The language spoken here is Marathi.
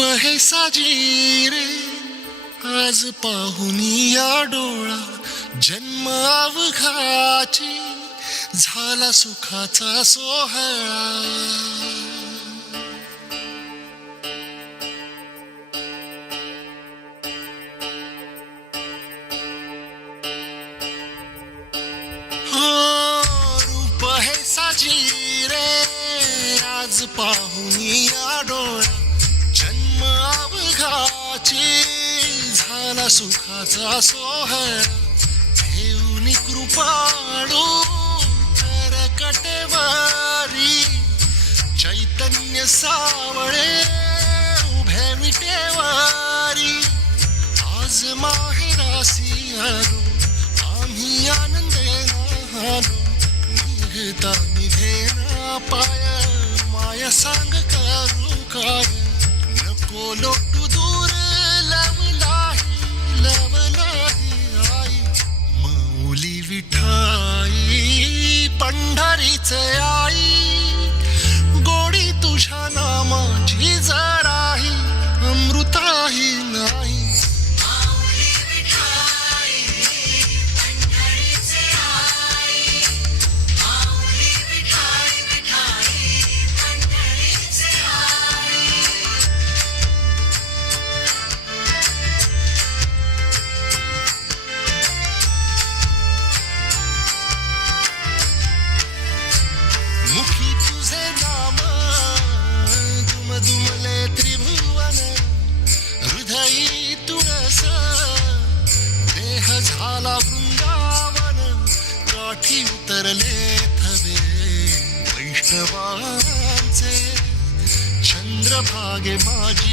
हे साजी रे आज पाहुनी या डोळा जन्म अवघाची झाला सुखाचा सोहळा. रूप हे साजी रे आज पाहुनी या डोळा जन्म अवघाची झाला सुखाचा सोहळा. देऊनी कृपाळू करकटेवारी चैतन्य सावळे उभे विटेवारी. आज माहेरासी आलो आम्ही आनंदेना आलो निघता निघेना पाय माया सांग करू काय नको लोटू दूर लवलाही आई मौली विठाई पंढरीचे आई गोडी तुझ्या नामाची जराही अमृताही नाही. मुखी तुझे नाम दुमदुमले त्रिभुवन हृदयी तुळस देह झाला वृंदावन काठी उतरले थवे वैष्णवांचे चंद्रभागे माझी